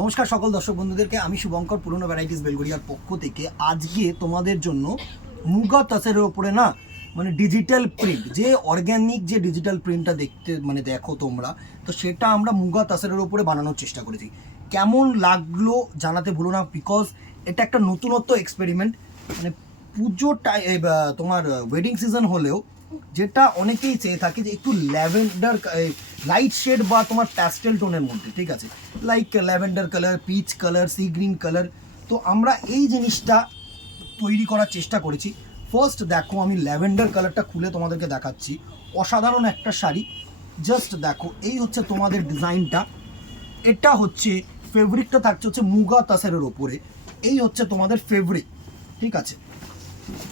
নমস্কার সকল দর্শক বন্ধুদেরকে, আমি শুভঙ্কর পুরনো ভ্যারাইটিস বেলগড়িয়ার পক্ষ থেকে আজকে তোমাদের জন্য মুগা তাসেরের ওপরে না মানে ডিজিটাল প্রিন্ট, যে অর্গ্যানিক যে ডিজিটাল প্রিন্টটা দেখতে মানে দেখো তোমরা, তো সেটা আমরা মুগা তাসেরের ওপরে বানানোর চেষ্টা করেছি। কেমন লাগলো জানাতে ভুলো না, বিকজ এটা একটা নতুনত্ব এক্সপেরিমেন্ট। মানে তোমার ওয়েডিং সিজন হলেও যেটা অনেকেই চেয়ে থাকে যে একটু ল্যাভেন্ডার লাইট শেড বা তোমার প্যাস্টেল টোনের মধ্যে, ঠিক আছে, like lavender colour, peach colour, sea green colour. তো আমরা এই জিনিসটা তৈরি করার চেষ্টা করেছি। ফার্স্ট দেখো, আমি ল্যাভেন্ডার কালারটা খুলে তোমাদেরকে দেখাচ্ছি। অসাধারণ একটা শাড়ি, জাস্ট দেখো। এই হচ্ছে তোমাদের ডিজাইনটা, এটা হচ্ছে ফেব্রিকটা থাকছে হচ্ছে মুগা তাসেরের ওপরে। এই হচ্ছে তোমাদের ফেব্রিক, ঠিক আছে,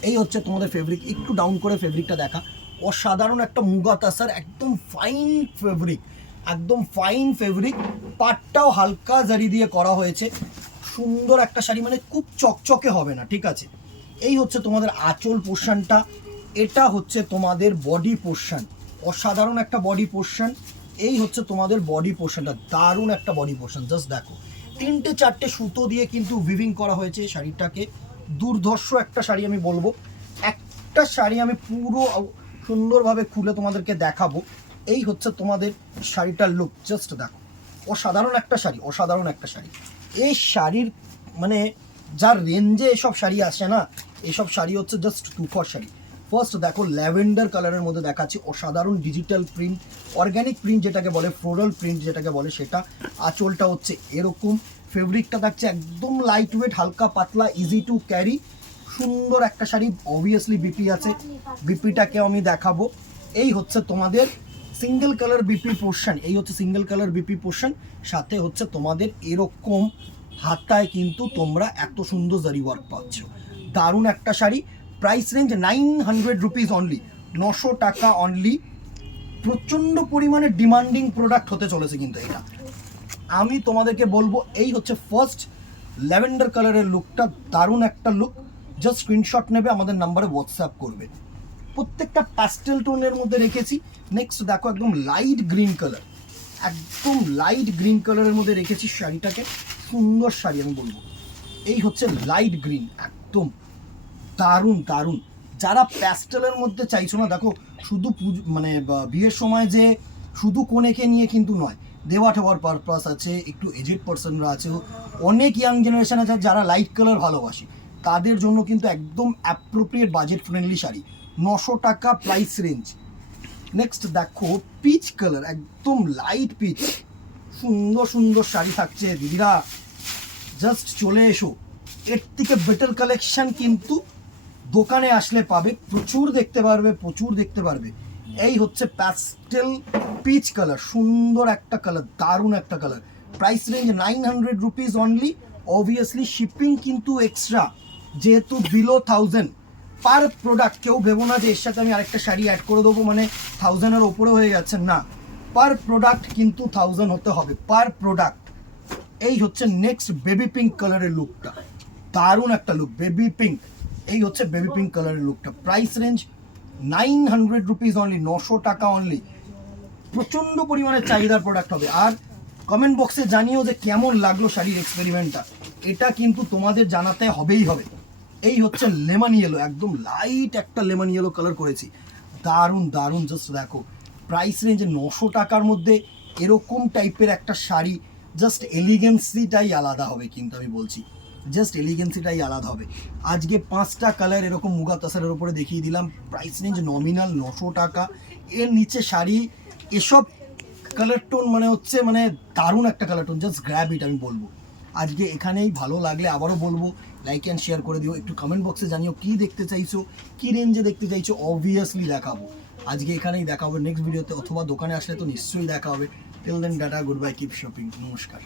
এই হচ্ছে তোমাদের ফেব্রিক। একটু ডাউন করে ফেব্রিকটা দেখা, অসাধারণ একটা মুগা তাসার, একদম ফাইন ফেব্রিক, একদম ফাইন ফেব্রিক। পাটটাও হালকা জারি দিয়ে করা হয়েছে, সুন্দর একটা শাড়ি, মানে খুব চকচকে হবে না, ঠিক আছে। এই হচ্ছে তোমাদের আঁচল পোর্শনটা, এটা হচ্ছে তোমাদের বডি পোর্শন, অসাধারণ একটা বডি পোর্শন। এই হচ্ছে তোমাদের বডি পোর্শনটা, দারুণ একটা বডি পোর্শন। জাস্ট দেখো, 3-4টে সুতো দিয়ে কিন্তু উইভিং করা হয়েছে শাড়িটাকে। দুর্ধর্ষ একটা শাড়ি আমি বলবো। একটা শাড়ি আমি পুরো সুন্দরভাবে খুলে তোমাদেরকে দেখাবো। এই হচ্ছে তোমাদের শাড়িটার লুক, জাস্ট দেখো। অসাধারণ একটা শাড়ি, অসাধারণ একটা শাড়ি। এই শাড়ির মানে যার রেঞ্জে এসব শাড়ি আসে না, এসব শাড়ি হচ্ছে জাস্ট টুফর শাড়ি। ফার্স্ট দেখো, ল্যাভেন্ডার কালারের মধ্যে দেখাচ্ছি, অসাধারণ ডিজিটাল প্রিন্ট, অর্গ্যানিক প্রিন্ট যেটাকে বলে, ফ্লোরাল প্রিন্ট যেটাকে বলে সেটা। আঁচলটা হচ্ছে এরকম, ফেব্রিকটা থাকছে একদম লাইট ওয়েট, হালকা পাতলা, ইজি টু ক্যারি, সুন্দর একটা শাড়ি। অবভিয়াসলি বিপি আছে, বিপিটাকে আমি দেখাবো। এই হচ্ছে তোমাদের সিঙ্গেল কালার বিপি পোর্শন, এই হচ্ছে সিঙ্গেল কালার বিপি পোর্শন। সাথে হচ্ছে তোমাদের এরকম হাতায় কিন্তু তোমরা এত সুন্দর জারি ওয়ার্ক পাচ্ছ। দারুণ একটা sari. Price range 900 rupees only, 900 টাকা অনলি। প্রচণ্ড পরিমাণে ডিমান্ডিং প্রোডাক্ট হতে চলেছে কিন্তু এটা। আমি তোমাদেরকে বলবো, এই হচ্ছে ফার্স্ট ল্যাভেন্ডার কালারের লুকটা, দারুণ একটা লুক। জাস্ট স্ক্রিনশট নেবে, আমাদের নাম্বারে হোয়াটসঅ্যাপ করবে। প্রত্যেকটা প্যাস্টেল টোনের মধ্যে রেখেছি। নেক্সট দেখো, একদম লাইট গ্রিন কালার, একদম লাইট গ্রিন কালারের মধ্যে রেখেছি শাড়িটাকে। সুন্দর শাড়ি আমি বলবো। এই হচ্ছে লাইট গ্রিন, একদম দারুণ দারুণ। যারা প্যাস্টেলের মধ্যে চাইছো না, দেখো শুধু মানে বিয়ের সময় যে শুধু কনেকে নিয়ে কিন্তু নয়, দেওয়া ঠেওয়ার পারপাস আছে, একটু এজেড পার্সনরা আছে, অনেক ইয়াং জেনারেশন আছে যারা লাইট কালার ভালোবাসে, তাদের জন্য কিন্তু একদম অ্যাপ্রোপ্রিয়েট বাজেট ফ্রেন্ডলি শাড়ি। 900 টাকা প্রাইস রেঞ্জ। নেক্সট দেখো, পিচ কালার, একদম লাইট পিচ, সুন্দর সুন্দর শাড়ি থাকছে দিদিরা, জাস্ট চলে এসো। এর থেকে বেটার কালেকশন কিন্তু দোকানে আসলে পাবে, প্রচুর দেখতে পারবে, প্রচুর দেখতে পারবে। এই হচ্ছে প্যাস্টেল পিচ কালার, সুন্দর একটা কালার, দারুণ একটা colour. Price range 900 rupees only. Obviously shipping কিন্তু এক্সট্রা, যেহেতু বিলো 1000 পার প্রোডাক্ট। কেউ ভেবো না যে এর সাথে আমি আরেকটা শাড়ি অ্যাড করে দেবো মানে 1000-এর ওপরে হয়ে যাচ্ছে, না, পার প্রোডাক্ট কিন্তু 1000 হতে হবে, পার প্রোডাক্ট। এই হচ্ছে নেক্সট বেবি পিঙ্ক কালারের লুকটা, দারুণ একটা লুক, বেবি পিঙ্ক। এই হচ্ছে বেবি পিঙ্ক কালারের লুকটা। প্রাইস রেঞ্জ 900 রুপিস অনলি, 900 টাকা অনলি। প্রচণ্ড পরিমাণে চাহিদার প্রোডাক্ট হবে। আর কমেন্ট বক্সে জানিও যে কেমন লাগলো শাড়ির এক্সপেরিমেন্টটা, এটা কিন্তু তোমাদের জানাতে হবেই হবে। এই হচ্ছে লেমন ইয়েলো, একদম লাইট একটা লেমন ইয়েলো কালার করেছি, দারুণ দারুণ। জাস্ট দেখো, প্রাইস রেঞ্জে 900 টাকার মধ্যে এরকম টাইপের একটা শাড়ি, জাস্ট এলিগেন্সিটাই আলাদা হবে কিন্তু আমি বলছি, জাস্ট এলিগেন্সিটাই আলাদা হবে। আজকে 5টা কালার এরকম মুগা তাসারের উপরে দেখিয়ে দিলাম। প্রাইস রেঞ্জ নমিনাল 900 টাকা। এর নিচে শাড়ি এসব কালার টোন মানে হচ্ছে মানে দারুণ একটা কালার টোন, জাস্ট গ্র্যাব ইট আমি বলবো। আজকে এখানেই, ভালো লাগলে আবারও বলবো লাইক অ্যান্ড শেয়ার করে দিও। একটু কমেন্ট বক্সে জানিও কী দেখতে চাইছো, কী রেঞ্জে দেখতে চাইছো, অবভিয়াসলি দেখাবো। আজকে এখানেই দেখা হবে নেক্সট ভিডিওতে, অথবা দোকানে আসলে তো নিশ্চয়ই দেখা হবে। টিল দেন, ডাটা, গুড বাই, কিপ শপিং, নমস্কার।